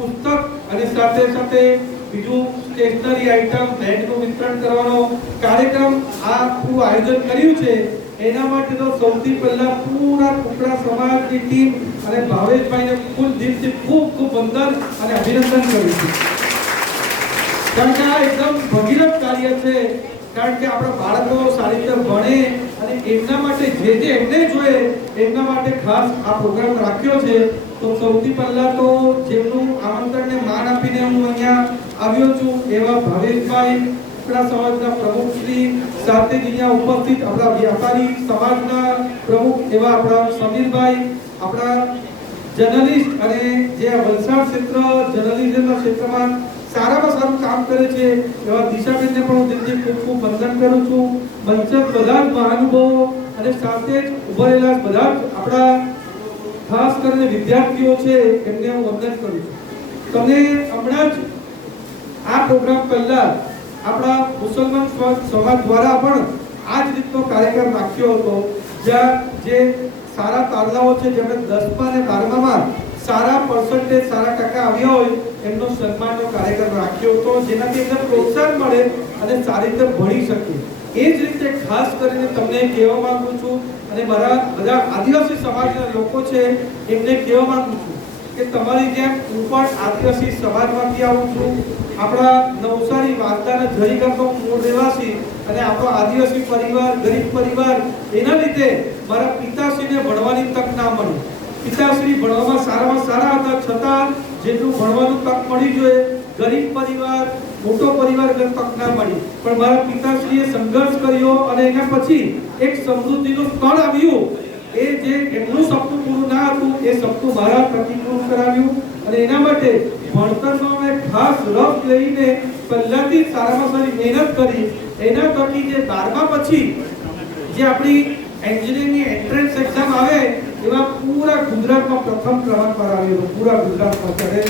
પુસ્તક અને સાથે સાથે બીજું સ્ટેશનરી આઇટમ ભેટનું વિતરણ કરવાનો કાર્યક્રમ આખું આયોજન કર્યું છે। એના માટે તો સૌથી પહેલા પૂરા કુકડા સમાજની ટીમ અને ભાવેશભાઈને ફૂલ દિલથી ખૂબ ખૂબ વંદન અને અભિનંદન કરું છું, કારણ કે આ એકદમ ભગીરથ કાર્ય છે। કારણ કે આપણા બાળકો સારી રીતે ભણે અને એમના માટે જે એમને જોઈએ એમના માટે ખાસ આ પ્રોગ્રામ રાખ્યો છે। તો સૌથી પહેલા તો જેમનું આમંત્રણને માન આપીને હું અહીંયા આવ્યો છું એવા ભાવેશભાઈ કુકડા સમાજના પ્રમુખ શ્રી, સાથે જ અહીંયા ઉપસ્થિત આપણા વ્યાપારી સમાજના પ્રમુખ એવા આપણા સમીરભાઈ, આપણા જર્નલિસ્ટ અને જે વલસાડ ક્ષેત્ર જર્નલિઝમના ક્ષેત્રમાં સારામાં સારું કામ કરે છે એવા દિશાબેનને પણ હું દિલથી ખૂબ ખૂબ વંદન કરું છું। મંચ બધા જ મહાનુભાવો અને સાથે જ ઉભા રહેલા બધા જ આપણા ખાસ કરીને વિદ્યાર્થીઓ છે એમને હું વંદન કરું છું। તમને હમણાં જ આ પ્રોગ્રામ પહેલા આપણા મુસલમાન સમાજ દ્વારા પણ આ જ રીતનો કાર્યક્રમ રાખ્યો હતો, જ્યાં જે સારા તારલાઓ છે જેમણે 10મા અને 12મામાં સારા પર્સન્ટેજ સારા ટકા આવ્યા હોય એમનો સન્માનનો કાર્યક્રમ રાખ્યો હતો, જેનાથી એમને પ્રોત્સાહન મળે અને સારી રીતે ભણી શકે। એ જ રીતે ખાસ કરીને તમને કહેવા માંગુ છું અને મારા બધા આદિવાસી સમાજના લોકો છે એમને કહેવા માંગુ છું કે તમારી જેમ હું પણ આદિવાસી સમાજમાંથી આવું છું। આપણા નવસારી વાંસદાના જરીગામનો મૂળ રહેવાસી અને આપણો આદિવાસી પરિવાર ગરીબ પરિવાર, એના લીધે મારા પિતાશ્રીને ભણવાની તક ના મળી। પિતાશ્રી ભણવામાં સારામાં સારા હતા, છતાં જેટલું ભણવાનું તક મળી જોઈએ ગરીબ પરિવાર મોટો પરિવાર તક ના મળી, પણ મારા પિતાશ્રીએ સંઘર્ષ કર્યો અને એના પછી એક સમૃદ્ધિનું સ્થળ આવ્યું। એ જે એમનું સપનું પૂરું ના હતું એ સપનું મારા થકી પૂરું કરાવ્યું અને એના માટે ભણતરમાં મેં ખાસ રસ લઈને પહેલાથી સારામાં સારી મહેનત કરી। એના થકી જે 12મા પછી જે આપણી એન્જિનિયરિંગની એન્ટ્રન્સ એક્ઝામ આવે એમાં પૂરા ગુજરાતમાં પ્રથમ ક્રમાંક પર આવ્યો, પૂરા ગુજરાતમાં ચડે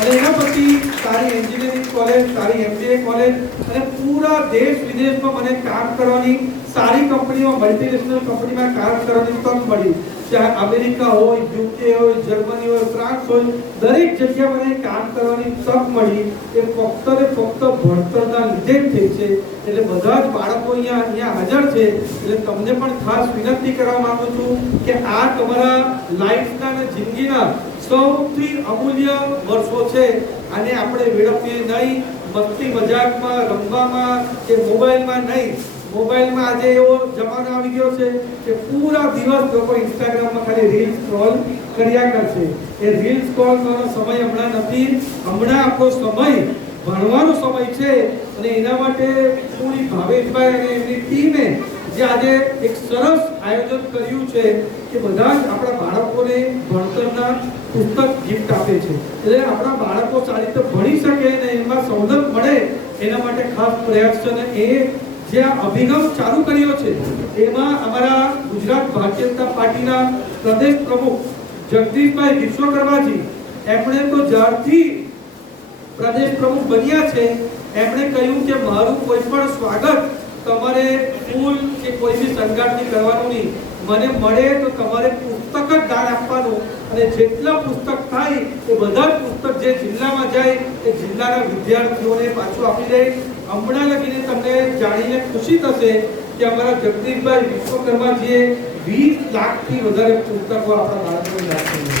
અને એના પછી સારી એન્જિનિયરિંગ કોલેજ, સારી એમબીએ કોલેજ અને પૂરા દેશ વિદેશમાં મને કામ કરવાની, સારી કંપનીમાં મલ્ટીનેશનલ કંપનીમાં કામ કરવાની તક મળી। ચાહે અમેરિકા હોય, યુકે હોય, જર્મની હોય, ફ્રાન્સ હોય, દરેક જગ્યાએ મને કામ કરવાની તક મળી। એ ફક્ત ને ફક્ત ભણતરના લીધે જ થઈ છે। એટલે બધા જ બાળકો અહીંયા હાજર છે, એટલે તમને પણ ખાસ વિનંતી કરવા માંગુ છું કે આ તમારા લાઈફના અને જિંદગીના સૌથી અમૂલ્ય વર્ષો છે। આને આપણે વેડફીએ નહીં, મસ્તી મજાકમાં, રમવામાં કે મોબાઈલમાં નહીં। મોબાઈલમાં આજે એવો જમાનો આવી ગયો છે કે પૂરા દિવસ લોકો ઇન્સ્ટાગ્રામમાં ખાલી રીલ સ્ક્રોલ કર્યા કરશે। એ રીલ સ્ક્રોલ કરવાનો સમય હમણાં નથી, હમણાં આપણો સમય ભણવાનો સમય છે અને એના માટે પૂરી ભાવેશભાઈ અને એમની ટીમે જે આજે એક સરસ આયોજન કર્યું છે કે બધા જ આપણા બાળકોને ભણતરના પુસ્તક ગિફ્ટ આપે છે। એટલે આપણા બાળકો સારી રીતે ભણી શકે અને એમાં સવલત મળે એના માટે ખાસ પ્રયાસ છે અને એ જે અભિગમ ચાલુ કર્યો છે એમાં અમારા ગુજરાત ભારતીય જનતા પાર્ટીના પ્રદેશ પ્રમુખ જગદીશભાઈ વિશ્વકર્માજી, એમણે તો જ્યારથી પ્રદેશ પ્રમુખ બન્યા છે એમણે કહ્યું કે મારું કોઈ પણ સ્વાગત તમારે ફૂલ કે કોઈ બી સંગાટની કરવાનું નહીં, મને મળે તો તમારે પુસ્તક જ દાન આપવાનું અને જેટલા પુસ્તક થાય એ બધા જ પુસ્તક જે જિલ્લામાં જાય એ જિલ્લાના વિદ્યાર્થીઓને પાછું આપી દે। હમણાં લગીને તમને જાણીને ખુશી થશે કે અમારા જગદીશભાઈ વિશ્વકર્માજીએ 20 લાખથી વધારે પુસ્તકો આપણા બાળકોને આપેલા